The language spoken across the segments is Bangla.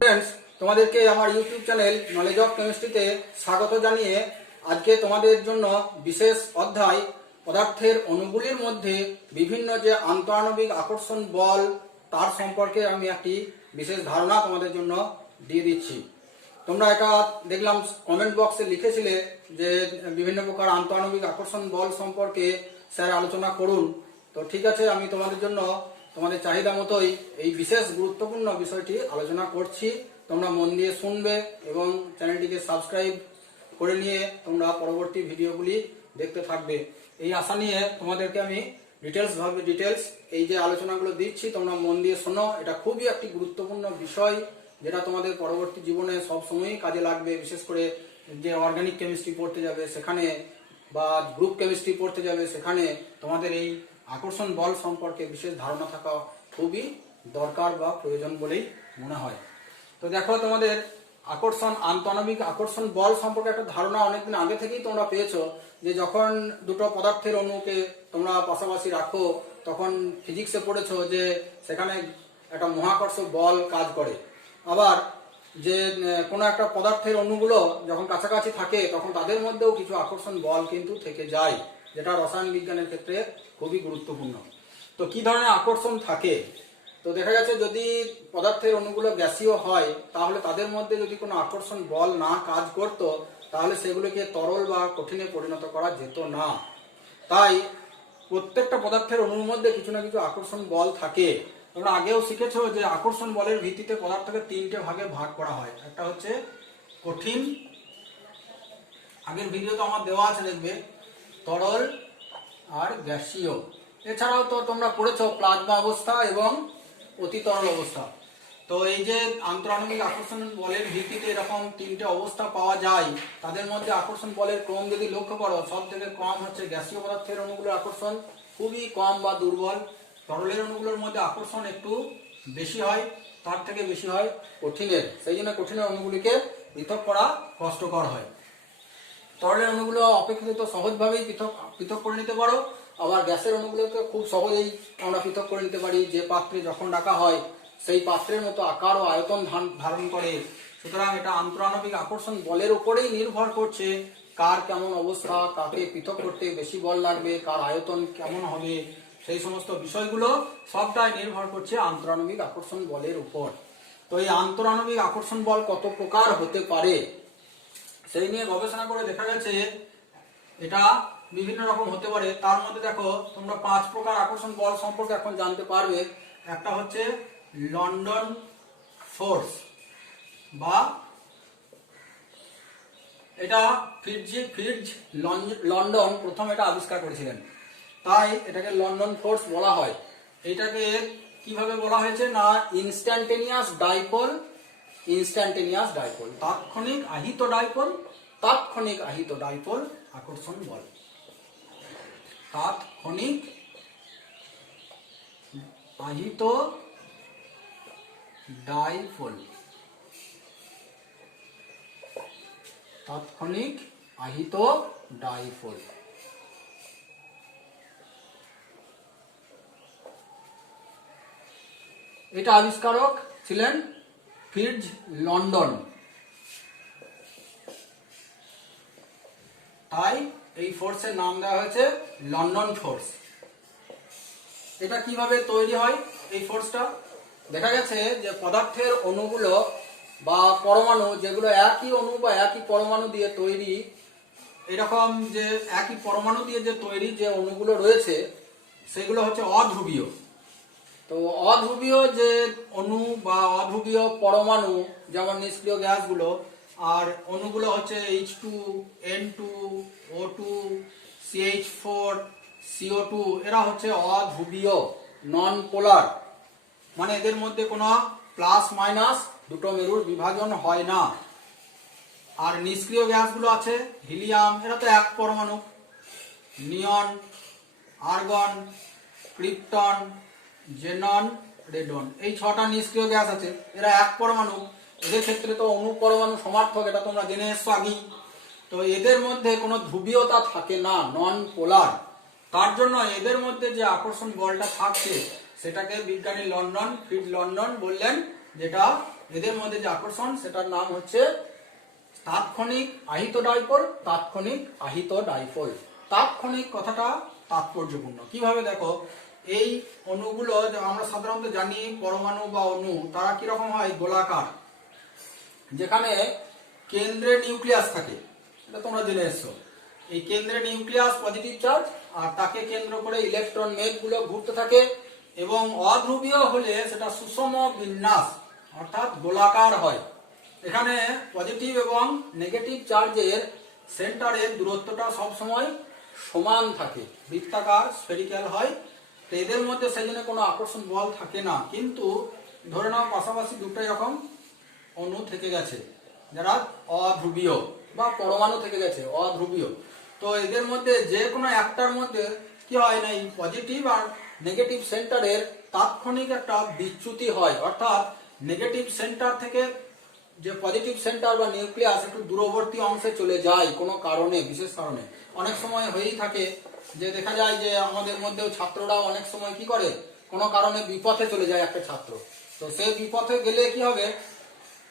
फ्रेंड्स, তোমাদেরকে আমার ইউটিউব চ্যানেল নলেজ অফ কেমিস্ট্রিতে স্বাগত জানিয়ে আজকে তোমাদের জন্য বিশেষ অধ্যায় পদার্থের অণুগুলির মধ্যে বিভিন্ন যে আন্তঃআণবিক আকর্ষণ বল তার সম্পর্কে আমি একটি বিশেষ ধারণা তোমাদের জন্য দিয়ে দিচ্ছি। তোমরা এটা দেখলাম কমেন্ট বক্সে লিখেছিলে যে বিভিন্ন প্রকার আন্তঃআণবিক আকর্ষণ বল সম্পর্কে স্যার আলোচনা করুন। তো ঠিক আছে, আমি তোমাদের জন্য তোমাদের চাহিদা মতোই এই বিশেষ গুরুত্বপূর্ণ বিষয়টি আলোচনা করছি। তোমরা মন দিয়ে শুনবে এবং চ্যানেলটিকে সাবস্ক্রাইব করে নিয়ে তোমরা পরবর্তী ভিডিওগুলি দেখতে থাকবে, এই আশা নিয়ে তোমাদেরকে আমি ডিটেলস এই যে আলোচনাগুলো দিচ্ছি তোমরা মন দিয়ে শোনো। এটা খুবই একটি গুরুত্বপূর্ণ বিষয় যেটা তোমাদের পরবর্তী জীবনে সবসময়ই কাজে লাগবে। বিশেষ করে যে অর্গানিক কেমিস্ট্রি পড়তে যাবে সেখানে বা গ্রুপ কেমিস্ট্রি পড়তে যাবে সেখানে তোমাদের এই আকর্ষণ বল সম্পর্কে বিশেষ ধারণা থাকা খুবই দরকার বা প্রয়োজন বলেই মনে হয়। তো দেখো, তোমাদের আন্তঃআণবিক আকর্ষণ বল সম্পর্কে একটা ধারণা অনেকদিন আগে থেকেই তোমরা পেয়েছো যে যখন দুটো পদার্থের অণুকে তোমরা পাশাপাশি রাখো তখন ফিজিক্সে পড়েছো যে সেখানে একটা মহাকর্ষ বল কাজ করে। আবার যে কোনো একটা পদার্থের অণুগুলো যখন কাছাকাছি থাকে তখন তাদের মধ্যেও কিছু আকর্ষণ বল কিন্তু থেকে যায়, যেটা রসায়ন বিজ্ঞানের ক্ষেত্রে খুবই গুরুত্বপূর্ণ। তো কি ধরনের আকর্ষণ থাকে? তো দেখা যাচ্ছে যদি পদার্থের অণুগুলো গ্যাসীয় হয় তাহলে তাদের মধ্যে যদি কোনো আকর্ষণ বল না কাজ করতো তাহলে সেগুলোকে তরল বা কঠিনে পরিণত করা যেত না। তাই প্রত্যেকটা পদার্থের অণুর মধ্যে কিছু না কিছু আকর্ষণ বল থাকে। তোমরা আগেও শিখেছো যে আকর্ষণ বলের ভিত্তিতে পদার্থকে তিনটে ভাগে ভাগ করা হয়। একটা হচ্ছে কঠিন, আগের ভিডিওতে আমার দেওয়া আছে দেখবে, তরল আর গ্যাসীয়। এছাড়াও তো তোমরা পড়েছো প্লাজমা অবস্থা এবং অতি তরল অবস্থা। তো এই যে আন্তঃআণবিক আকর্ষণ বলের ভিত্তিতে এরকম তিনটে অবস্থা পাওয়া যায়, তাদের মধ্যে আকর্ষণ বলের ক্রম যদি লক্ষ্য করো সব থেকে কম হচ্ছে গ্যাসীয় পদার্থের অণুগুলোর আকর্ষণ খুবই কম বা দুর্বল। তরলের অণুগুলোর মধ্যে আকর্ষণ একটু বেশি হয়, তার থেকে বেশি হয় কঠিনের। সেই জন্য কঠিনের অণুগুলিকে পৃথক করা কষ্টকর হয়। তরলের অণুগুলো অপেক্ষাকৃত সহজভাবেই পৃথক করে নিতে পারো, আবার গ্যাসের অণুগুলোকে খুব সহজেই আমরা পৃথক করে নিতে পারি। যে পাত্রে যখন রাখা হয় সেই পাত্রের মতো আকার ও আয়তন ধারণ করে। সুতরাং এটা আন্তঃআণবিক আকর্ষণ বলের উপরেই নির্ভর করছে কার কেমন অবস্থা, কাকে পৃথক করতে বেশি বল লাগবে, কার আয়তন কেমন হবে, সেই সমস্ত বিষয়গুলো সবটাই নির্ভর করছে আন্তঃআণবিক আকর্ষণ বলের উপর। তো এই আন্তঃআণবিক আকর্ষণ বল কত প্রকার হতে পারে সেই নিয়ে গবেষণা করে দেখা গেছে এটা বিভিন্ন রকম হতে পারে। তার মধ্যে দেখো তোমরা 5 প্রকার আকর্ষণ বল সম্পর্কে এখন জানতে পারবে। একটা হচ্ছে লন্ডন ফোর্স, বা এটা ফিটজ লন্ডন প্রথম এটা আবিষ্কার করেছিলেন, তাই এটাকে লন্ডন ফোর্স বলা হয়। এটাকে কিভাবে বলা হয়েছে না ইনস্ট্যান্টেনিয়াস ডাইপোল, তাৎক্ষণিক আহিত ডাইপোল আকর্ষণ বল। তাৎক্ষণিক আহিত ডাইপোল, তাৎক্ষণিক আহিত ডাইপোল। এটা আবিষ্কারক ছিলেন ফিটজ লন্ডন, তাই এই ফোর্সের নাম দেওয়া হয়েছে লন্ডন ফোর্স। এটা কিভাবে তৈরি হয় এই ফোর্সটা? দেখা গেছে যে পদার্থের অণুগুলো বা পরমাণু যেগুলো একই অণু বা একই পরমাণু দিয়ে তৈরি, এরকম যে একই পরমাণু দিয়ে যে তৈরি যে অণুগুলো রয়েছে সেগুলো হচ্ছে অধ্রুবীয়। তো অধ্রুবীয় যে অণু বা অধ্রুবীয় পরমাণু যেমন নিষ্ক্রিয় গ্যাসগুলো, আর অণুগুলো হচ্ছে H2, N2, O2, CH4, CO2, এরা হচ্ছে অধ্রুবীয়, নন পোলার, মানে এদের মধ্যে কোনো প্লাস মাইনাস দুটো মেরুর বিভাজন হয় না। আর নিষ্ক্রিয় গ্যাসগুলো আছে হিলিয়াম, এরা তো এক পরমাণু, নিয়ন, আর্গন, ক্রিপ্টন, জেনন, রেডন, এই 6টা নিষ্ক্রিয় গ্যাস আছে, এরা এক পরমাণু। এদের ক্ষেত্রে তো অণু পরমাণু সমার্থক, এটা তোমরা জেনে এসছো আগেই। তো এদের মধ্যে কোনো ধ্রুবীয়তা থাকে না, নন পোলার। তার জন্য এদের মধ্যে যে আকর্ষণ বলটা থাকছে সেটাকে বিজ্ঞানী ফিটজ লন্ডন বললেন, যেটা এদের মধ্যে যে আকর্ষণ সেটার নাম হচ্ছে তাৎক্ষণিক আহিত ডাইপোল। তাৎক্ষণিক আহিত ডাইপোল। তাৎক্ষণিক কথাটা তাৎপর্যপূর্ণ। কিভাবে দেখো, এই অণুগুলো আমরা সাধারণত জানি পরমাণু বা অণু, তারা কিরকম হয়? গোলাকার, যেখানে কেন্দ্রে নিউক্লিয়াস থাকে, এটা তোমরা জেনে এসছো। এই কেন্দ্রে নিউক্লিয়াস পজিটিভ চার্জ, আর তাকে কেন্দ্র করে ইলেকট্রন মেঘগুলো ঘুরতে থাকে, এবং অধ্রুবীয় হলে সেটা সুষম বিন্যাস অর্থাৎ গোলাকার হয়। এখানে পজিটিভ এবং নেগেটিভ চার্জের সেন্টারের দূরত্বটা সবসময় সমান থাকে, বৃত্তাকার স্ফেরিক্যাল হয়। তো এদের মধ্যে সেই জন্য কোনো আকর্ষণ বল থাকে না। কিন্তু ধরে নাও পাশাপাশি দুটো এরকম অণু থেকে গেছে যারা অধ্রুবীয়, বা পরমাণু থেকে গেছে অধ্রুবীয়, তো এদের মধ্যে যে কোনো একটার মধ্যে কি হয় না, এই পজিটিভ আর নেগেটিভ সেন্টারের তাৎক্ষণিক একটা বিচ্যুতি হয়। অর্থাৎ নেগেটিভ সেন্টার থেকে যে পজিটিভ সেন্টার বা নিউক্লিয়াস একটু দূরবর্তী অংশে চলে যায় কোনো কারণে, বিশেষ কারণে। অনেক সময় হয়েই থাকে যে দেখা যায় যে আমাদের মধ্যেও ছাত্ররাও অনেক সময় কি করে, কোনো কারণে বিপথে চলে যায় একটা ছাত্র। তো সে বিপথে গেলে কি হবে,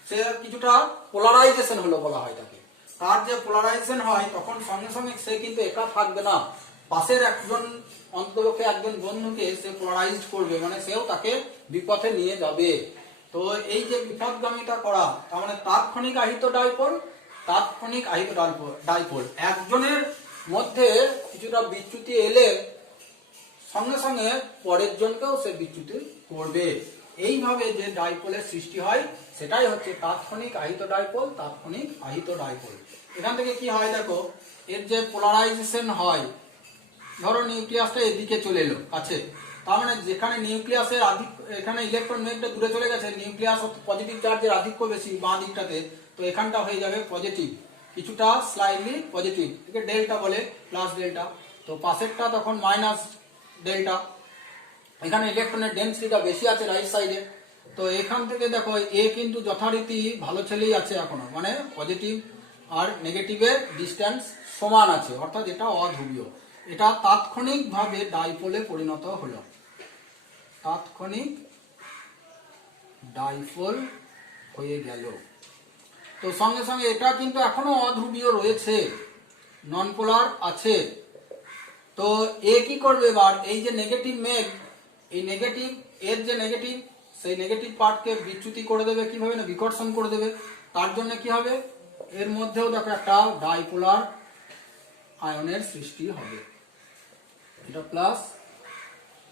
সে কিছুটা পোলারাইজেশন হলো বলা হয় তাকে। তার যে পোলারাইজেশন হয় তখন সঙ্গে সঙ্গে সে কিন্তু একা থাকবে না, পাশের একজন অন্তপক্ষে একজন বন্ধুকে সে পোলারাইজড করবে, মানে সেও তাকে বিপথে নিয়ে যাবে। তো এই যে বিপথগামিতা করা, তার মানে তাৎক্ষণিক আহিত ডাইপোল। তাৎক্ষণিক আহিত ডাইপোল একজনের মধ্যে কিছুটা বিচ্যুতি এলে সঙ্গে সঙ্গে পরের জনকেও সে বিচ্যুতি করবে। এইভাবে যে ডাইপোলের সৃষ্টি হয় সেটাই হচ্ছে তাৎক্ষণিক আহিত ডাইপোল। তাৎক্ষণিক আহিত ডাইপোল। এখান থেকে কি হয় দেখো, এর যে পোলারাইজেশন হয়, ধরো নিউক্লিয়াসটা এদিকে চলে এলো কাছে, তার মানে যেখানে নিউক্লিয়াসের এখানে ইলেকট্রন মেঘটা দূরে চলে গেছে, নিউক্লিয়াস পজিটিভ চার্জের আধিক্য বেশি বাঁ দিকটাতে, তো এখানটা হয়ে যাবে পজিটিভ, কিছুটা স্লাইটলি পজিটিভ, একে ডেল্টা বলে, প্লাস ডেল্টা। তো পাশেরটা তখন মাইনাস ডেল্টা। এখানে ইলেকট্রনের ডেন্সিটিটা বেশি আছে রাইট সাইডে। তো এখান থেকে দেখো এ কিন্তু যথারীতি ভালো ছেলেই আছে এখনো, মানে পজিটিভ আর নেগেটিভের ডিস্টেন্স সমান আছে, অর্থাৎ এটা অধ্রুবীয়। এটা তাৎক্ষণিকভাবে ডাইপোলে পরিণত হলো, তাৎক্ষণিক ডাইপোল হয়ে গেল। তো সঙ্গে সঙ্গে এটা কিন্তু এখনো অধ্রুবীয় রয়েছে, নন পোলার আছে। তো এ কি করবে এবার, এই যে নেগেটিভ মেঘ, এই নেগেটিভ এর যে নেগেটিভ, সেই নেগেটিভ পার্টকে বিচ্যুতি করে দেবে, কিভাবে না বিকর্ষণ করে দেবে। তার জন্য কি হবে, এর মধ্যেও দেখো একটা ডাইপোলার আয়নের সৃষ্টি হবে। এটা প্লাস,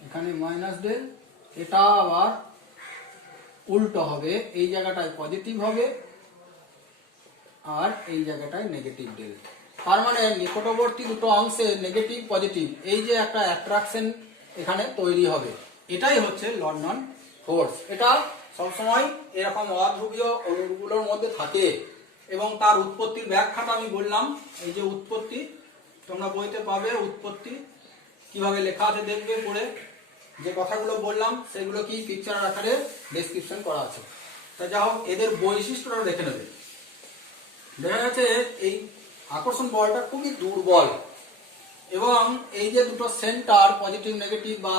এখানে মাইনাস ডেল, এটা আবার উল্টো হবে, এই জায়গাটায় পজিটিভ হবে আর এই জায়গাটায় নেগেটিভ ডেল। তার মানে নিকটবর্তী দুটো অংশে নেগেটিভ পজিটিভ, এই যে একটা অ্যাট্রাকশন এখানে তৈরি হবে, এটাই হচ্ছে লন্ডন ফোর্স। এটা সবসময় এরকম অধ্রুবীয় অণুগুলোর মধ্যে থাকে। এবং তার উৎপত্তির ব্যাখ্যাটা আমি বললাম, এই যে উৎপত্তি তোমরা বইতে পাবে, উৎপত্তি কিভাবে লেখা আছে দেখবে পড়ে। যে কথাগুলো বললাম সেগুলো কি পিকচার আকারে ডেসক্রিপশন করা আছে। তা যা হোক, এদের বৈশিষ্ট্যটা দেখে নেবে। দেখা যাচ্ছে এই আকর্ষণ বলটা খুবই দুর্বল, এবং এই যে দুটো সেন্টার পজিটিভ নেগেটিভ বা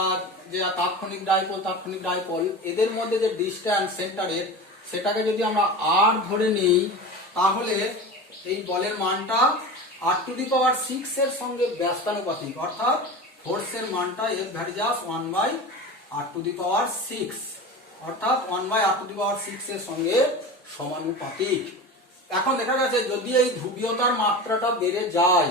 যে তাৎক্ষণিক ডাইপোল, এদের মধ্যে যে ডিস্ট্যান্স সেন্টারের, সেটাকে যদি আমরা আর ধরে নিই, তাহলে এই বলের মানটা r⁶ এর সঙ্গে ব্যস্তানুপাতিক, অর্থাৎ ফোর্সের মানটা F ভার্সাস 1/r⁶, অর্থাৎ 1/r⁶ এর সঙ্গে সমানুপাতিক। এখন দেখা গেছে যদি এই ধ্রুবীয়তার মাত্রাটা বেড়ে যায়,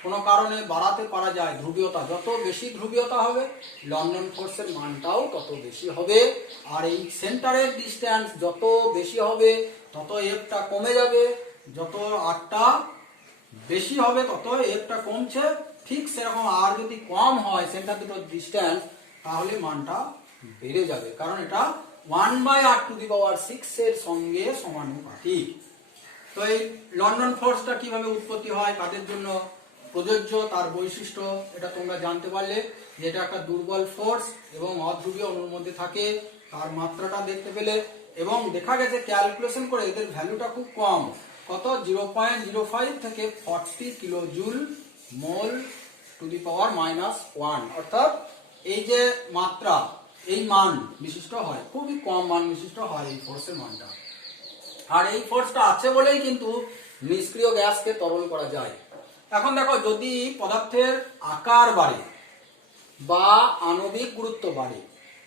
কোনো কারণে বাড়াতে পারা যায় ধ্রুবীয়তা, যত বেশি ধ্রুবীয়তা হবে লন্ডন ফোর্সের মানটাও তত বেশি হবে। আর এই সেন্টারের ডিস্টেন্স যত বেশি হবে তত এফটা কমে যাবে, যত আরটা বেশি হবে তত এফটা কমছে। ঠিক সেরকম আর যদি কম হয় সেন্টার দুটো ডিস্টেন্স, তাহলে মানটা বেড়ে যাবে, কারণ এটা 1/r⁶ এর সঙ্গে সমানুপাতিক। তো এই লন্ডন ফোর্সটা কিভাবে উৎপত্তি হয়, কাদের জন্য প্রযোজ্য, তার বৈশিষ্ট্য, এটা তোমরা জানতে পারলে। যেটা একটা দুর্বল ফোর্স এবং অধ্রুবীয় অণুর মধ্যে থাকে, তার মাত্রাটা দেখতে পেলে। এবং দেখা গেছে ক্যালকুলেশন করে এদের ভ্যালুটা খুব কম, কত 0.05 থেকে 40 kilo joule mole to the power -1, অর্থাৎ এই যে মাত্রা এই মান বিশিষ্ট হয়, খুবই কম মান বিশিষ্ট হয় এই ফোর্সের মানটা। আর এই ফোর্সটা আছে বলেই কিন্তু নিষ্ক্রিয় গ্যাসকে তরল করা যায়। এখন দেখো, যদি পদার্থের আকার বাড়ে বা আণবিক গুরুত্ব বাড়ে,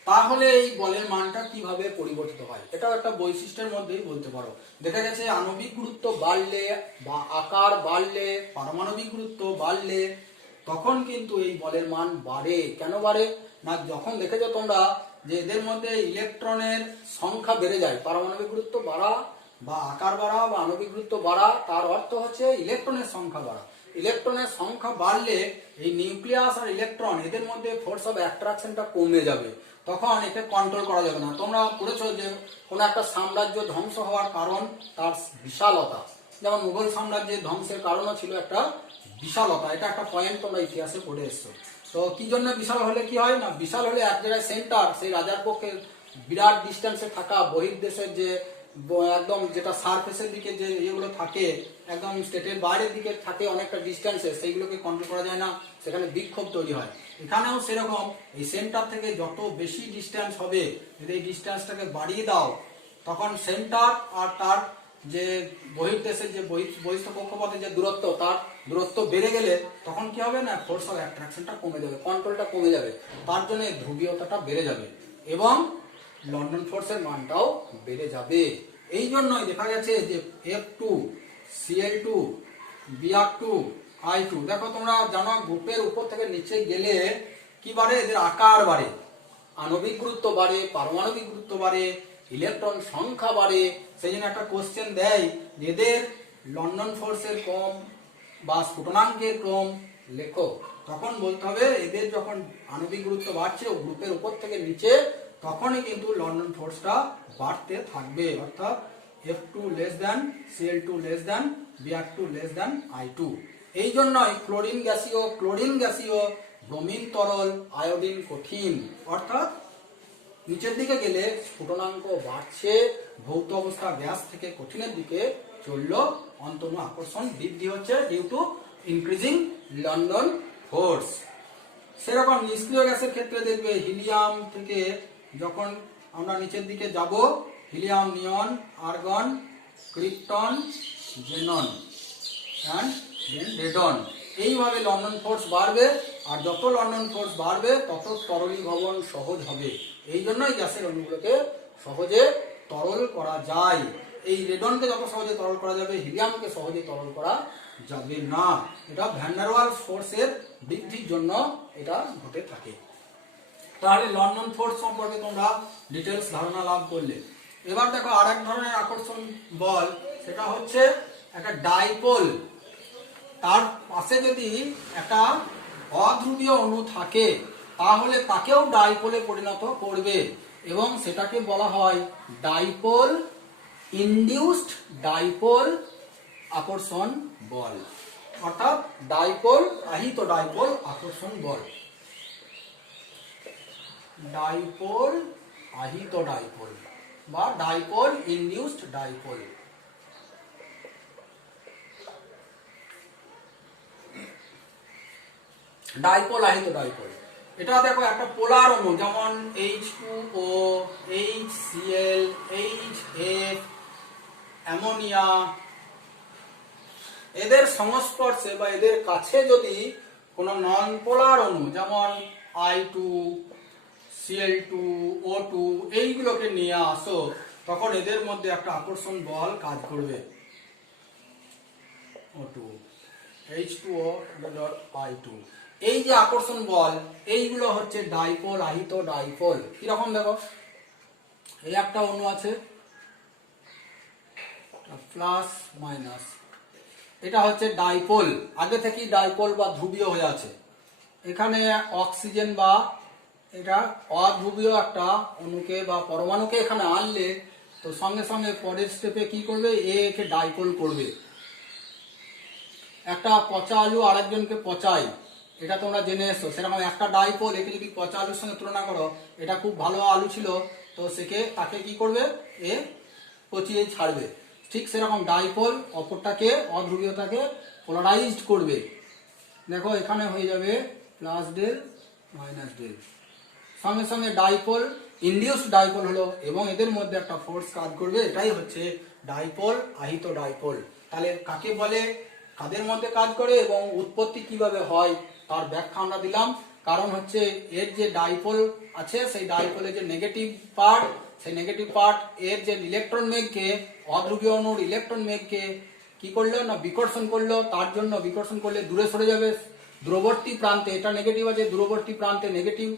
তাহলে এই বলের মানটা কিভাবে পরিবর্তিত হয়, এটাও একটা বৈশিষ্ট্যের মধ্যেই বলতে পারো। দেখা গেছে আণবিক গুরুত্ব বাড়লে বা আকার বাড়লে, পারমাণবিক গুরুত্ব বাড়লে, তখন কিন্তু এই বলের মান বাড়ে। কেন বাড়ে না, যখন দেখেছো তোমরা যে এদের মধ্যে ইলেকট্রনের সংখ্যা বেড়ে যায়, পারমাণবিক গুরুত্ব বাড়া বা আকার বাড়া বা আণবিক গুরুত্ব বাড়া, তার অর্থ হচ্ছে ইলেকট্রনের সংখ্যা বাড়া। ইলেকট্রনের সংখ্যা বাড়লে এই নিউক্লিয়াস আর ইলেকট্রন এদের মধ্যে ফোর্স অফ অ্যাট্রাকশনটা কমে যাবে, তখন একে কন্ট্রোল করা যাবে না। তোমরা পড়েছো যে কোনো একটা সাম্রাজ্য ধ্বংস হওয়ার কারণ তার বিশালতা, যেমন মুঘল সাম্রাজ্যের ধ্বংসের কারণও ছিল একটা বিশালতা। এটা একটা পয়েন্ট তোমরা ইতিহাসে পড়ে এসছো। তো কি জন্য বিশাল হলে কি হয় না, বিশাল হলে এক জায়গায় সেন্টার, সেই রাজার পক্ষে বিরাট ডিস্টেন্সে থাকা বহির্দেশের যে একদম যেটা সারফেসের দিকে যে ইয়েগুলো থাকে, একদম স্টেটের বাইরের দিকে থাকে অনেকটা ডিস্টেন্সে, সেইগুলোকে কন্ট্রোল করা যায় না, সেখানে বিক্ষোভ তৈরি হয়। এখানেও সেরকম, এই সেন্টার থেকে যত বেশি ডিস্টেন্স হবে, যদি এই ডিস্টেন্সটাকে বাড়িয়ে দাও, তখন সেন্টার আর তার যে বহির্দেশের যে বহিস্থ কক্ষপথের যে দূরত্ব, তার দূরত্ব বেড়ে গেলে তখন কি হবে না, ফোর্স অফ অ্যাট্রাকশনটা কমে যাবে, কন্ট্রোলটা কমে যাবে, তার জন্য ধ্রুবীয়তাটা বেড়ে যাবে এবং লন্ডন ফোর্সের মানটাও বেড়ে যাবে। এই জন্যই দেখা গেছে যে F2, Cl2, Br2, I2, দেখো তোমরা জানো গ্রুপের উপর থেকে নিচে গেলে কি বাড়ে, এদের আকার বাড়ে, আণবিক গুরুত্ব বাড়ে, পারমাণবিক গুরুত্ব বাড়ে, ইলেকট্রন সংখ্যা বাড়ে। সেই জন্য একটা কোশ্চেন দেয়, এদের লন্ডন ফোর্সের ক্রম বা স্ফুটনাঙ্কের ক্রম লেখো, তখন বলতে হবে এদের যখন আণবিক গুরুত্ব বাড়ছে ও গ্রুপের উপর থেকে নিচে, তখনই কিন্তু লন্ডন ফোর্সটা বাড়তে থাকবে, অর্থাৎ F2 less than, Cl2 less than, Br2 less than I2। এই জন্যই ক্লোরিন গ্যাসীয়, ব্রোমিন তরল, আয়োডিন কঠিন, অর্থাৎ নিচের দিকে গেলে স্ফুটনাঙ্ক বাড়ছে, ভৌত অবস্থা গ্যাস থেকে কঠিনের দিকে চললো, অন্তর্ণ আকর্ষণ বৃদ্ধি হচ্ছে due to increasing London force. সেরকম নিষ্ক্রিয় গ্যাসের ক্ষেত্রে দেখবে হিলিয়াম থেকে যখন আমরা নিচের দিকে যাব, helium, neon, argon, krypton, xenon and then radon, এইভাবে লন্ডন ফোর্স বাড়বে। আর যত লন্ডন ফোর্স বাড়বে তত তরলীভবন সহজ হবে। এই জন্যই গ্যাসের অণুগুলোকে সহজে তরল করা যায়। এই রেডনকে যত সহজে তরল করা যাবে, হিলিয়ামকে সহজে তরল করা যাবে না। এটা ভ্যান ডার ওয়ালস ফোর্সের বৃদ্ধির জন্য এটা ঘটে থাকে। তাহলে লন্ডন ফোর্স সম্পর্কে তোমরা ডিটেলস ধারণা লাভ করলে। এবার দেখো আর এক ধরনের আকর্ষণ বল, সেটা হচ্ছে একটা ডাইপোল। তার পাশে যদি একটা অধ্রুবীয় অণু থাকে, তাহলে তাকেও ডাইপোলে পরিণত করবে এবং সেটাকে বলা হয় ডাইপোল ইনডিউসড ডাইপোল আকর্ষণ বল, অর্থাৎ ডাইপোল আহিত ডাইপোল আকর্ষণ বল, ডাইপোল আহিত ডাইপোল বা ডাইপোল ইনডিউসড ডাইপোল। ডাইপোল আহিত ডাইপোল, এটা দেখো একটা পোলার অণু, যেমন H2O, HCl, HF, অ্যামোনিয়া, এদের সংস্পর্শে বা এদের কাছে যদি কোনো নন পোলার অণু যেমন I2, Cl2, O2 এইগুলোকে নিয়ে আসো, তখন এদের মধ্যে একটা আকর্ষণ বল কাজ করবে। O2, H2O, I2, এই যে আকর্ষণ বল, এইগুলো হচ্ছে ডাইপোল আহিত ডাইপোল। কিরকম দেখো, এই একটা অণু আছে প্লাস মাইনাস, এটা হচ্ছে ডাইপোল, আগে থেকেই ডাইপোল বা ধ্রুবীয় হয়ে আছে। এখানে অক্সিজেন বা এটা অধ্রুবীয় একটা অণুকে বা পরমাণুকে এখানে আনলে, তো সঙ্গে সঙ্গে পরের স্টেপে কি করবে, একে ডাইপোল করবে। একটা পচা আলু আরেকজনকে পচায়, এটা তোমরা জেনে এসো। সেরকম একটা ডাইপোল, একে যদি পচা আলুর সঙ্গে তুলনা করো, এটা খুব ভালো আলু ছিল, তো তাকে কি করবে, এ পচিয়ে ছাড়বে। ঠিক সেরকম ডাইপোল অপরটাকে, অধ্রুবীয়তাকে পোলারাইজড করবে। দেখো এখানে হয়ে যাবে প্লাস ডেল মাইনাস ডেল, সঙ্গে সঙ্গে ডাইপোল ইন্ডিউসড ডাইপোল হলো এবং এদের মধ্যে একটা ফোর্স কাজ করবে, এটাই হচ্ছে ডাইপোল আহিত ডাইপোল। তাহলে কাকে বলে, কাদের মধ্যে কাজ করে এবং উৎপত্তি কিভাবে হয় তার ব্যাখ্যা আমরা দিলাম। কারণ হচ্ছে এর যে ডাইপোল আছে সেই ডাইপোলের যে নেগেটিভ পার্ট, সেই নেগেটিভ পার্ট এর যে ইলেকট্রন মেঘকে, অধ্রুবীয় অণুর ইলেকট্রন মেঘকে কি করলো না বিকর্ষণ করলো, তার জন্য বিকর্ষণ করলে দূরে সরে যাবে দূরবর্তী প্রান্তে, এটা নেগেটিভ আছে দূরবর্তী প্রান্তে নেগেটিভ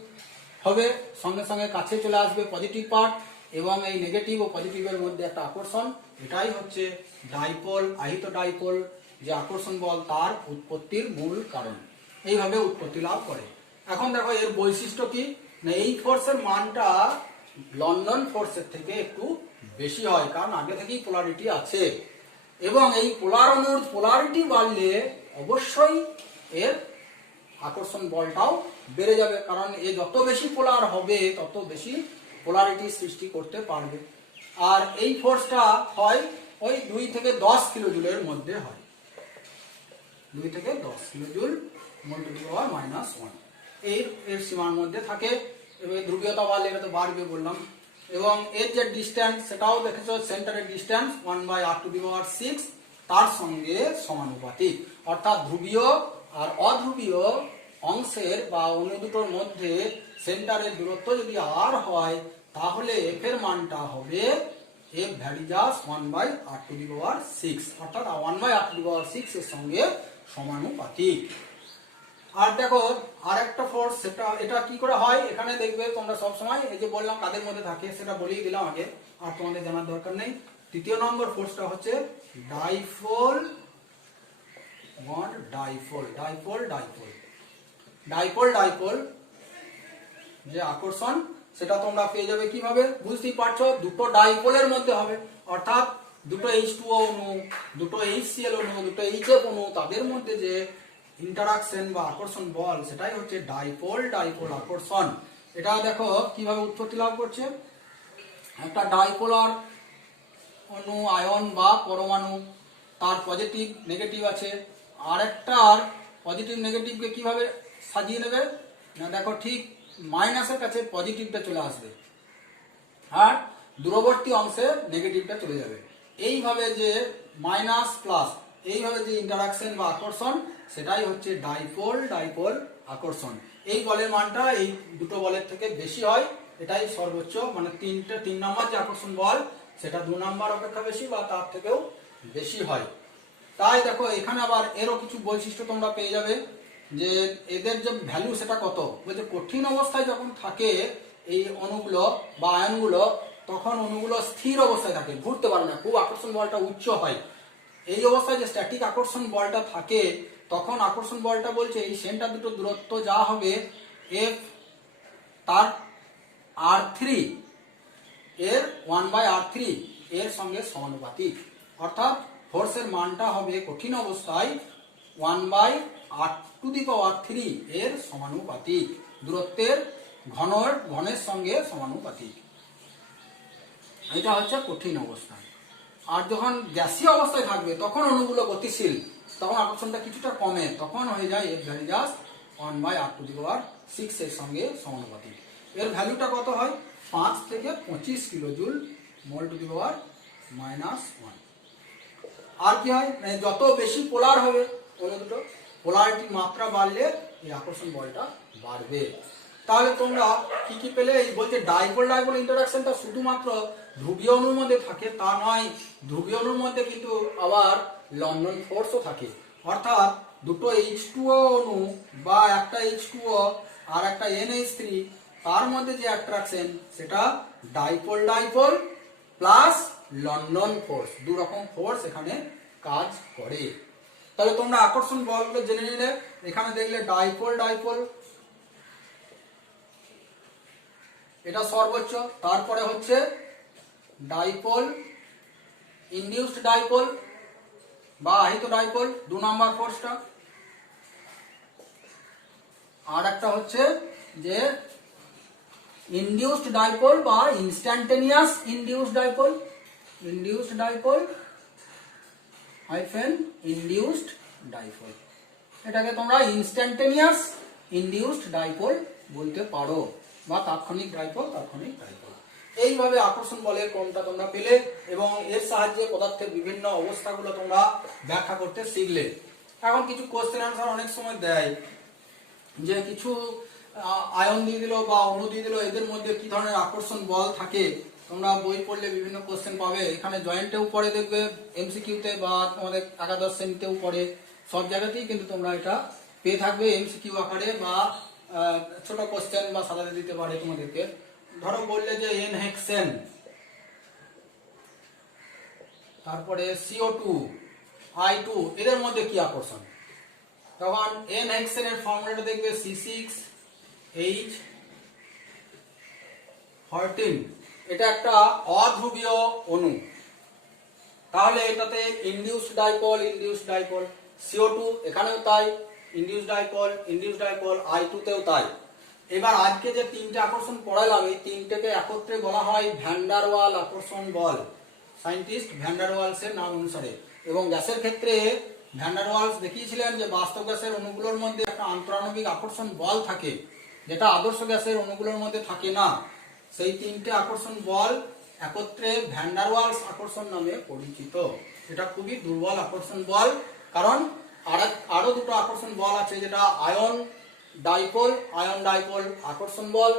হবে, সঙ্গে সঙ্গে কাছে চলে আসবে পজিটিভ পার্ট এবং এই নেগেটিভ ও পজিটিভের মধ্যে একটা আকর্ষণ, এটাই হচ্ছে ডাইপোল আহিত ডাইপোল যে আকর্ষণ বল তার উৎপত্তির মূল কারণ। এইভাবে উৎপত্তি লাভ করে। এখন দেখো এর বৈশিষ্ট্য কি না, এই ফোর্সের মানটা লন্ডন ফোর্সের থেকে একটু বেশি হয়, কারণ আগে থেকেই পোলারিটি আছে এবং এই পোলার অণুর পোলারিটি বাড়লে অবশ্যই এর আকর্ষণ বলটাও বেড়ে যাবে, কারণ এ যত বেশি পোলার হবে তত বেশি পোলারিটি সৃষ্টি করতে পারবে। আর এই ফোর্সটা হয় ওই 2 থেকে 10 কিলোজুলের মধ্যে হয়, 2 থেকে 10 kilojoule mole to the power -1 এর সীমার মধ্যে থাকে। এবার ধ্রুবীয়তা বাড়লে এটা তো বাড়বে বললাম, এবং এর যে ডিস্ট্যান্স সেটাও দেখেছো, সেন্টারের ডিস্ট্যান্স 1/r⁶ তার সঙ্গে সমানুপাতিক, অর্থাৎ ধ্রুবীয় আর অধ্রুবীয় অংশের বা অণু দুটোর মধ্যে সেন্টারের দূরত্ব যদি r হয় তাহলে f এর মানটা হবে f ভ্যারিজাস 1/r⁶, অর্থাৎ 1/r⁶ এর সঙ্গে সমানুপাতিক। আর দেখো আর একটা ফোর্স, সেটা এটা কি করে হয় এখানে দেখবে তোমরা সব সময়, এই যে বললাম কাদের মধ্যে থাকে সেটা বলেই দিলাম আগে, আর তোমাদের জানার দরকার নেই। তৃতীয় নম্বর ফোর্সটা হচ্ছে dipole bond dipole, dipole dipole dipole dipole যে আকর্ষণ সেটা তোমরা পেয়ে যাবে কিভাবে, বুঝতেই পারছো, দুটো ডাইপোলের মধ্যে হবে, অর্থাৎ দুটো H2O অণু, দুটো HCl অণু, দুটো HF অণু, তাদের মধ্যে যে ইন্টারাকশন বা আকর্ষণ বল সেটাই হচ্ছে ডাইপোল ডাইপোল আকর্ষণ। এটা দেখো কিভাবে উৎপত্তি লাভ করছে, একটা ডাইপোলার অণু আয়ন বা পরমাণু, তার পজিটিভ নেগেটিভ আছে, আর একটার পজিটিভ নেগেটিভকে কিভাবে সাজিয়ে নেবে না, দেখো ঠিক মাইনাসের কাছে পজিটিভটা চলে আসবে আর দূরবর্তী অংশে নেগেটিভটা চলে যাবে। এইভাবে যে মাইনাস প্লাস, এইভাবে যে ইন্টারাকশন বা আকর্ষণ সেটাই হচ্ছে ডাইপোল ডাইপোল আকর্ষণ। এই বলের মানটা এই দুটো বলের থেকে বেশি হয়, এটাই সর্বোচ্চ, মানে 3 নম্বর যে আকর্ষণ বল সেটা 2 নম্বর অপেক্ষা বেশি বা তার থেকেও বেশি হয়। তাই দেখো এখানে আবার এরও কিছু বৈশিষ্ট্য তোমরা পেয়ে যাবে, যে এদের যে ভ্যালু সেটা কত, বলছে কঠিন অবস্থায় যখন থাকে এই অণুগুলো বা আয়নগুলো, তখন অণুগুলো স্থির অবস্থায় থাকে, ঘুরতে পারে না, খুব আকর্ষণ বলটা উচ্চ হয়। এই অবস্থায় যে স্ট্যাটিক আকর্ষণ বলটা থাকে তখন আকর্ষণ বলটা বলছে এই সেন্টার দুটো দূরত্ব যা হবে F তার r3 এর 1/r3 এর সঙ্গে সমানুপাতিক, অর্থাৎ ফোর্সের মানটা হবে কঠিন অবস্থায় 1/r⁻³ এর সমানুপাতিক, দূরত্বের ঘনের সঙ্গে সমানুপাতিক। এটা হচ্ছে কঠিন অবস্থায়। আর যখন গ্যাসীয় অবস্থায় থাকবে তখন অণুগুলো গতিশীল, তখন আকর্ষণটা কিছুটা কমে, তখন হয়ে যায় F ভ্যারিজাস 1/r⁶ এর সঙ্গে সমানুপাতিক। এর ভ্যালুটা কত হয় 5 থেকে 25 kilojoule mole to the power -1। আর কি হয়, যত বেশি পোলার হবে অণু দুটো, পোলারিটির মাত্রা বাড়লে এই আকর্ষণ বলটা বাড়বে। তাহলে তোমরা কি কি পেলে, এই বলছে ডাইপোল ডাইপোল ইন্টারাকশনটা শুধুমাত্র ধ্রুবীয় অণুর মধ্যে থাকে তা নয়, ধ্রুবীয় অণুর মধ্যে কিন্তু আবার লন্ডন ফোর্সও থাকে, অর্থাৎ দুটো H2O অণু বা একটা H2O আর একটা NH3 তার মধ্যে যে অ্যাট্রাকশন সেটা dipole dipole plus London force, দু রকম ফোর্স এখানে কাজ করে। তাহলে তোমরা আকর্ষণ বলগুলো জেনে নিলে, এখানে দেখলে ডাইপোল ডাইপোল এটা সর্বোচ্চ, তারপরে হচ্ছে ডাইপোল ইনডিউসড ডাইপোল বা আহিত ডাইপোল 2 নম্বর ফোর্সটা, আর একটা হচ্ছে যে ইনডিউসড ডাইপোল বা instantaneous induced dipole, induced dipole hyphen induced dipole. এটাকে তোমরা ইনস্ট্যান্টেনিয়াস ইনডিউসড ডাইপোল বলতে পারো, বা তাৎক্ষণিক ডাইপোল, তাৎক্ষণিক ডাইপোল। এইভাবে আকর্ষণ বলের ক্রমটা তোমরা পেলে এবং এর সাহায্যে পদার্থের বিভিন্ন অবস্থাগুলো তোমরা ব্যাখ্যা করতে শিখলে। এখন কিছু কোশ্চেন আনসার অনেক সময় দেয় যে কিছু আয়ন দিয়ে দিল বা অণু দিয়ে দিল, এদের মধ্যে কি ধরনের আকর্ষণ বল থাকে। তোমরা বই পড়লে বিভিন্ন কোশ্চেন পাবে, এখানে জয়েন্টেও পড়ে দেখবে, এমসিকিউতে বা তোমাদের একাদশ শ্রেণীতেও পড়ে, সব জায়গাতেই কিন্তু তোমরা এটা পেয়ে থাকবে এমসিকিউ আকারে বা ছোট কোশ্চেন বা সাজাতে দিতে পারে তোমাদেরকে। ধরো বললে যে এন হেক্সেন, তারপরে CO2, I2, এদের মধ্যে কি আকর্ষণ, তখন এন হেক্সেনের ফর্মুলাটা দেখবে C6H14। এটা একটা অধ্রুবীয় অণু, তাহলে এটাতে induced dipole, induced dipole. CO2 এখানেও তাই, induced dipole, induced dipole, I2 তেও তাই। এবার আজকে যে তিনটে আকর্ষণ পড়ালাম, এই তিনটেকে একত্রে বলা হয় ভ্যান ডার ওয়াল আকর্ষণ বল, সায়েন্টিস্ট ভ্যান ডার ওয়ালসের নাম অনুসারে। এবং গ্যাসের ক্ষেত্রে ভ্যান ডার ওয়ালস দেখিয়েছিলেন যে বাস্তব গ্যাসের অণুগুলোর মধ্যে একটা আন্তরাণবিক আকর্ষণ বল থাকে, যেটা আদর্শ গ্যাসের অণুগুলোর মধ্যে থাকে না। সেই তিনটে আকর্ষণ বল একত্রে ভ্যান ডার ওয়ালস আকর্ষণ নামে পরিচিত। এটা খুবই দুর্বল আকর্ষণ বল, কারণ আরো দুটো আকর্ষণ বল আছে, যেটা আয়ন ডাইপোল, আয়ন ডাইপোল আকর্ষণ বল,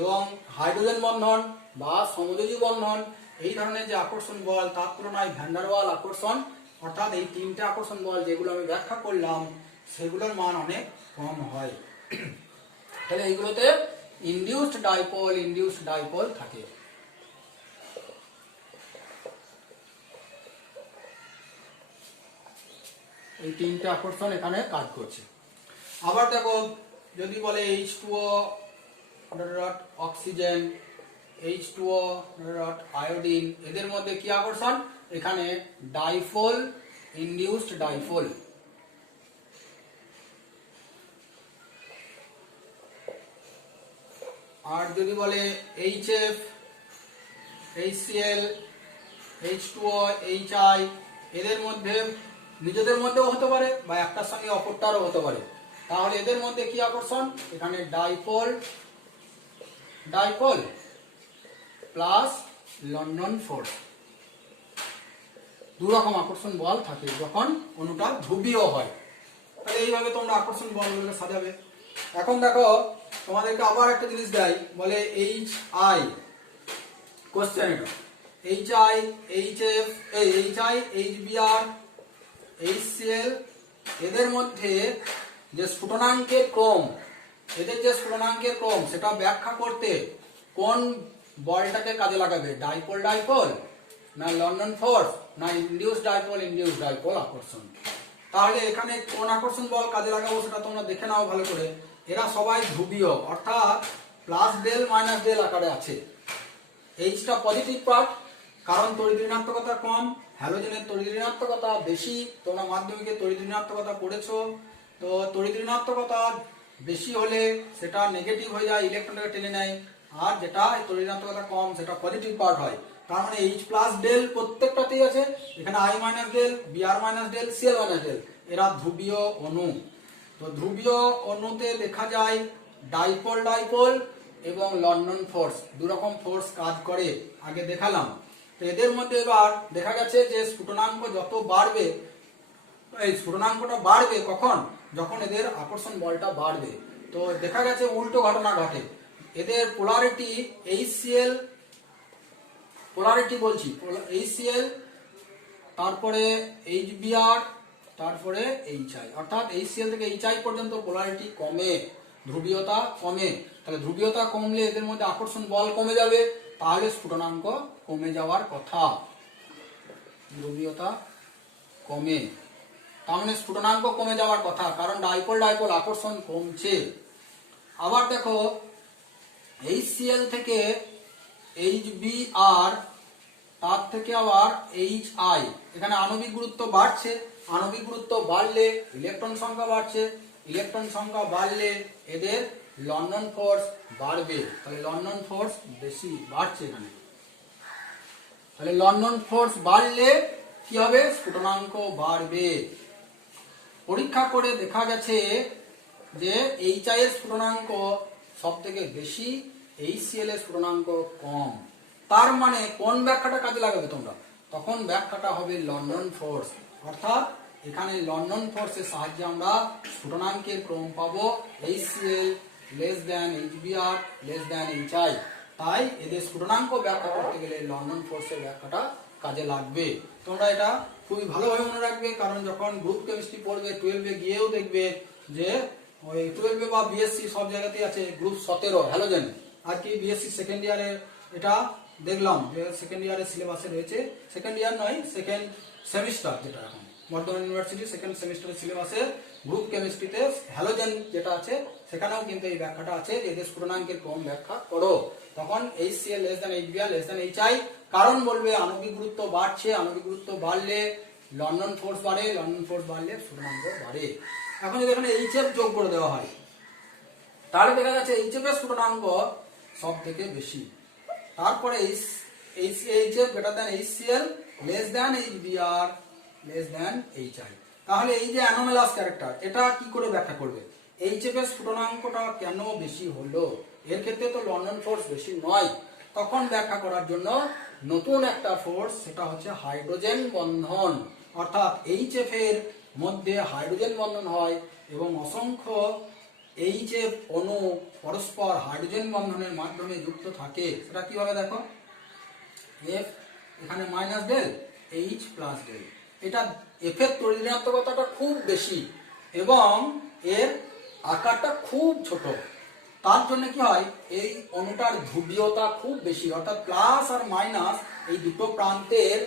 এবং হাইড্রোজেন বন্ধন বা সমযোজী বন্ধন। এই ধরনের যে আকর্ষণ বল, তার তুলনায় ভ্যান ডার ওয়াল আকর্ষণ, অর্থাৎ এই তিনটে আকর্ষণ বল যেগুলো আমি ব্যাখ্যা করলাম, সেগুলোর মান অনেক কম হয়। তাহলে এইগুলোতে ইনডিউসড ডাইপোল, ইনডিউসড ডাইপোল থাকে। এই তিনটে আকর্ষণ এখানে কাজ করছে। আবার দেখো, যদি বলে H2O অক্সিজেন, H2O আয়োডিন, এদের মধ্যে কি আকর্ষণ, এখানে ডাইপোল, ইনডিউসড ডাইপোল। আর যদি বলে HF, HCl, H2O, HI, এদের মধ্যে নিজেদের মধ্যেও হতে পারে বা একটার সঙ্গে অপরটারও হতে পারে, তাহলে এদের মধ্যে কি আকর্ষণ, এখানে dipole, dipole plus London force. দু রকম আকর্ষণ বল থাকে যখন অণুটা ধ্রুবীয় হয়। তাহলে এইভাবে তোমরা আকর্ষণ বলগুলোকে সাজাবে। এখন দেখো, তোমাদেরকে আবার একটা জিনিস দেয়, বলে HI, কোশ্চেন এটা, HI, HF, HI, HBr, HCl, এদের মধ্যে যে স্ফুটনাঙ্কের ক্রম, এদের যে স্ফুটনাঙ্কের ক্রম সেটা ব্যাখ্যা করতে কোন বলটাকে কাজে লাগাবে, ডাইপোল ডাইপোল, না লন্ডন ফোর্স, না ইনডিউস ডাইপোল, ইনডিউস ডাইপোল আকর্ষণ। তাহলে এখানে কোন আকর্ষণ বল কাজে লাগাবো সেটা তোমরা দেখে নাও ভালো করে। এরা সবাই ধ্রুবীয়, অর্থাৎ প্লাস ডেল মাইনাস ডেল আকারে আছে। এইচটা পজিটিভ পার্ট, কারণ তড়িৎ ঋণাত্মকতা কম, হ্যালোজেনের তড়িৎ ঋণাত্মকতা বেশি। তোমরা মাধ্যমিকে তড়িৎ ঋণাত্মকতা পড়েছো, তো তড়িৎ ঋণাত্মকতা বেশি হলে সেটা নেগেটিভ হয়ে যায়, ইলেকট্রনটাকে টেনে নেয়। আর যেটা তড়িৎ ঋণাত্মকতা কম সেটা পজিটিভ পার্ট হয়। তার মানে H প্লাস ডেল প্রত্যেকটাতেই আছে, এখানে I minus del, Br minus del, Cl minus del, এরা ধ্রুবীয় অণু। তো ধ্রুবীয় অণুতে দেখা যায় ডাইপোল ডাইপোল এবং লন্ডন ফোর্স, দু রকম ফোর্স কাজ করে, আগে দেখালাম। তো এদের মধ্যে এবার দেখা গেছে যে স্ফুটনাঙ্ক যত বাড়বে, এই স্ফুটনাঙ্কটা বাড়বে কখন, যখন এদের আকর্ষণ বলটা বাড়বে। তো দেখা গেছে উল্টো ঘটনা ঘটে, এদের পোলারিটি HCl, পোলারিটি বলছি HCl, তারপরে HBr, তারপরে HI, অর্থাৎ HCl থেকে HI পর্যন্ত পোলারিটি কমে, ধ্রুবীয়তা কমে। তাহলে ধ্রুবীয়তা কমলে এদের মধ্যে আকর্ষণ বল কমে যাবে, তাহলে স্ফুটনাঙ্ক কমে যাওয়ার কথা। ধ্রুবীয়তা কমে, তার মানে স্ফুটনাঙ্ক কমে যাওয়ার কথা, কারণ ডাইপোল ডাইপোল আকর্ষণ কমছে। আবার দেখো, HCl থেকে HBr, তার থেকে আবার HI, এখানে আণবিক গুরুত্ব বাড়ছে, আণবিক গুরুত্ব বাড়লে ইলেকট্রন সংখ্যা বাড়ছে, ইলেকট্রন সংখ্যা বাড়লে এদের লন্ডন ফোর্স বাড়বে, তাহলে লন্ডন ফোর্স বেশি বাড়ছে এখানে। তাহলে লন্ডন ফোর্স বাড়লে কি হবে, স্ফুটনাঙ্ক বাড়বে। পরীক্ষা করে দেখা গেছে যে HI এর স্ফুটনাঙ্ক সব থেকে বেশি, HCl এর স্ফুটনাঙ্ক কম। তার মানে কোন ব্যাখ্যাটা কাজে লাগাবে তোমরা? তখন ব্যাখ্যাটা হবে লন্ডন ফোর্স। অর্থাৎ এখানে লন্ডন ফোর্সের সাহায্যে আমরা স্ফুটনাঙ্কের ক্রম পাবো HCl less than HBr less than HI। তাই এদের স্ফুটনাঙ্ক ব্যাখ্যা করতে গেলে লন্ডন ফোর্সের ব্যাখ্যাটা কাজে লাগবে। তোমরা এটা খুবই ভালোভাবে মনে রাখবে, কারণ যখন গ্রুপ কেমিস্ট্রি পড়বে 12-এ গিয়েও দেখবে যে ওই 12-এ বা বিএসসি সব জায়গাতেই আছে গ্রুপ 17 হ্যালোজেন। আর কি বিএসসি সেকেন্ড ইয়ারের এটা দেখলাম যে সেকেন্ড ইয়ারের সিলেবাসে রয়েছে, সেকেন্ড ইয়ার নয় সেকেন্ড সেমিস্টার, যেটা এখন বর্ধমান ইউনিভার্সিটি সেকেন্ড সেমিস্টারের সিলেবাসে গ্রুপ কেমিস্ট্রিতে হ্যালোজেন যেটা আছে সেখানেও কিন্তু এই ব্যাখ্যাটা আছে যে এদের স্ফুটনাঙ্কের ক্রম ব্যাখ্যা করো। তখন HCl less than HBr less than HI, কারণ বলবে আণবিক গুরুত্ব বাড়ছে, আণবিক গুরুত্ব বাড়লে লন্ডন ফোর্স বাড়ে, লন্ডন ফোর্স বাড়লে স্ফুটনাঙ্ক বাড়ে। এখন যদি এখানে HF যোগ করে দেওয়া হয় তাহলে দেখা যাচ্ছে HF এর স্ফুটনাঙ্ক সব থেকে বেশি। তারপরে HF greater than HCl less than HBr less than HI। তাহলে এই যে অ্যানোমালাস ক্যারেক্টার, এটা কি করে ব্যাখ্যা করবে? HF এর স্ফুটনাঙ্কটা কেন বেশি হলো? এর ক্ষেত্রে তো লন্ডন ফোর্স বেশি নয়। তখন ব্যাখ্যা করার জন্য নতুন একটা ফোর্স, সেটা হচ্ছে হাইড্রোজেন বন্ধন। অর্থাৎ HF এর মধ্যে হাইড্রোজেন বন্ধন হয় এবং অসংখ্য HF অণু পরস্পর হাইড্রোজেন বন্ধনের মাধ্যমে যুক্ত থাকে। সেটা কিভাবে দেখো, F এখানে minus del, H plus del. এটা F এর তড়িৎ-ঋণাত্মকতাটা খুব বেশি এবং এর আকারটা খুব ছোট। তার জন্য কি হয়, এই অণুটার ধ্রুবীয়তা খুব বেশি, অর্থাৎ প্লাস আর মাইনাস এই দুটো প্রান্তের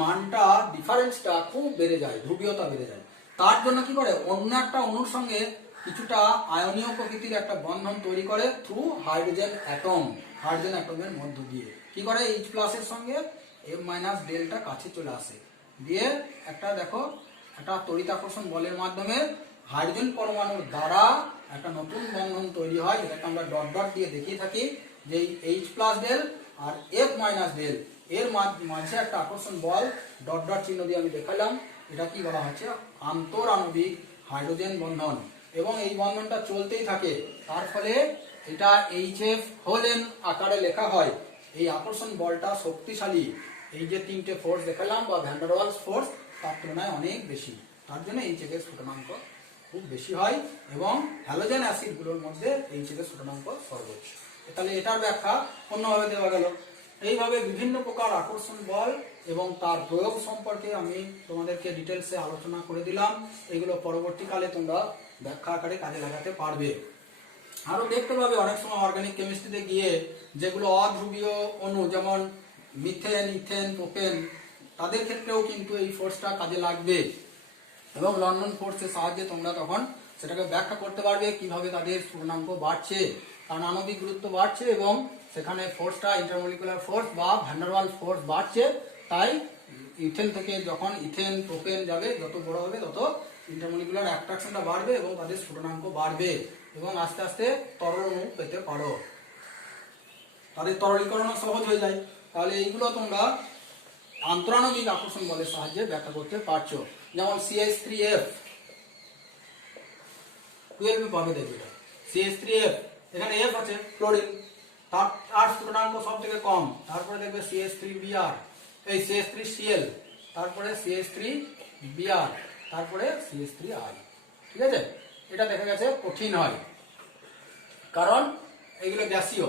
মানটা ডিফারেন্সটা খুব বেড়ে যায়, ধ্রুবীয়তা বেড়ে যায়। তার জন্য কি করে, অন্য একটা অণুর সঙ্গে কিছুটা আয়নীয় প্রকৃতির একটা বন্ধন তৈরি করে থ্রু হাইড্রোজেন অ্যাটম। হাইড্রোজেন অ্যাটমের মধ্য দিয়ে কি করে, H প্লাসের সঙ্গে M মাইনাস ডেলটা কাছে চলে আসে, দিয়ে একটা দেখো একটা তড়িৎ আকর্ষণ বলের মাধ্যমে হাইড্রোজেন পরমাণুর দ্বারা একটা নতুন বন্ধন তৈরি হয়, যেটাকে আমরা ডট ডট দিয়ে দেখিয়ে থাকি যে H প্লাস ডেল আর F মাইনাস ডেল এর মাঝে একটা আকর্ষণ বল ডট ডট চিহ্ন দিয়ে আমি দেখালাম। এটা কি বলা হচ্ছে, আন্তরাণবিক হাইড্রোজেন বন্ধন। এবং এই বন্ধনটা চলতেই থাকে, তার ফলে এটা HF হোল N আকারে লেখা হয়। এই আকর্ষণ বলটা শক্তিশালী, এই যে তিনটে ফোর্স দেখালাম বা ভ্যান ডার ওয়ালস ফোর্স, তার তুলনায় অনেক বেশি। তার জন্য HF এর স্ফুটনাঙ্ক খুব বেশি হয় এবং হ্যালোজেন অ্যাসিডগুলোর মধ্যে HF এর স্ফুটনাঙ্ক সর্বোচ্চ। তাহলে এটার ব্যাখ্যা অন্যভাবে দেওয়া গেল। এইভাবে বিভিন্ন প্রকার আকর্ষণ বল এবং তার প্রয়োগ সম্পর্কে আমি তোমাদেরকে ডিটেলসে আলোচনা করে দিলাম। এগুলো পরবর্তীকালে তোমরা ব্যাখ্যা আকারে কাজে লাগাতে পারবে। আরো দেখতে পাবে অনেক সময় অর্গানিক কেমিস্ট্রিতে গিয়ে যেগুলো অধ্রুবীয় অণু, যেমন মিথেন, ইথেন, প্রোপেন, তাদের ক্ষেত্রেও কিন্তু এই ফোর্সটা কাজে লাগবে এবং লন্ডন ফোর্সের সাহায্যে তোমরা তখন সেটাকে ব্যাখ্যা করতে পারবে কিভাবে তাদের স্ফুটনাঙ্ক বাড়ছে, কারণ আণবিক গুরুত্ব বাড়ছে এবং সেখানে ফোর্সটা ইন্টারমলিকুলার ফোর্স বা ভ্যান ডার ওয়ালস ফোর্স বাড়ছে। তাই ইথেন থেকে যখন ইথেন প্রোপেন যাবে, যত বড় হবে তত ইন্টারমলিকুলার অ্যাট্রাকশনটা বাড়বে এবং তাদের স্ফুটনাঙ্ক বাড়বে এবং আস্তে আস্তে তরল অণু পেতে পারো, তাদের তরলীকরণও সহজ হয়ে যায়। তাহলে এইগুলো তোমরা আন্তরাণবিক আকর্ষণ বলের সাহায্যে ব্যাখ্যা করতে পারছো। যেমন CH3F 12 পাবে, দেখবে CH3F, এখানে F আছে ক্লোরিন, তার স্ফুটনাঙ্ক সব থেকে কম। তারপরে দেখবে CH3Br, এই CH3Cl, তারপরে CH3Br, তারপরে CH3I। ঠিক আছে, এটা দেখা গেছে কঠিন হয় কারণ এগুলো গ্যাসীয়।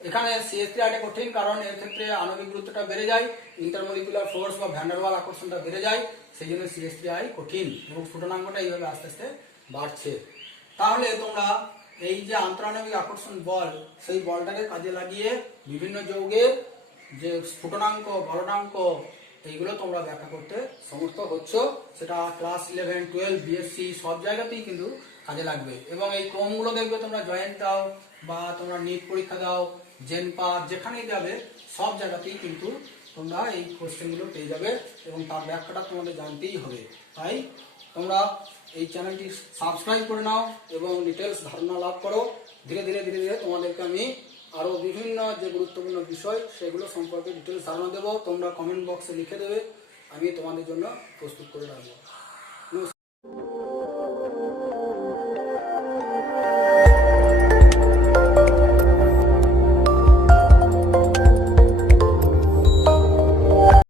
এখানে CH3I কঠিন কারণ এর ক্ষেত্রে আণবিক গুরুত্বটা বেড়ে যায়, ইন্টারমলিকুলার ফোর্স বা ভ্যান ডার ওয়াল আকর্ষণটা বেড়ে যায়, সেই জন্য CH3I কঠিন এবং স্ফুটনাঙ্কটা এইভাবে আস্তে আস্তে বাড়ছে। তাহলে তোমরা এই যে আন্তরাণবিক আকর্ষণ বল, সেই বলটাকে কাজে লাগিয়ে বিভিন্ন যৌগের যে স্ফুটনাঙ্ক, গলনাঙ্ক, এইগুলো তোমরা ব্যাখ্যা করতে সমর্থ হচ্ছ। সেটা ক্লাস 11, 12, বিএসসি সব জায়গাতেই কিন্তু কাজে লাগবে। এবং এই ক্রমগুলো দেখবে তোমরা জয়েন্ট দাও বা তোমরা নিট পরীক্ষা দাও, জেনপা, যেখানেই যাবে সব জায়গাতেই কিন্তু তোমরা এই কোশ্চেনগুলো পেয়ে যাবে এবং তার ব্যাখ্যাটা তোমাদের জানতেই হবে। তাই তোমরা এই চ্যানেলটি সাবস্ক্রাইব করে নাও এবং ডিটেলস ধারণা লাভ করো। ধীরে ধীরে ধীরে ধীরে তোমাদেরকে আমি আরও বিভিন্ন যে গুরুত্বপূর্ণ বিষয় সেগুলো সম্পর্কে ডিটেলস ধারণা দেবো। তোমরা কমেন্ট বক্সে লিখে দেবে, আমি তোমাদের জন্য প্রস্তুত করে রাখবো।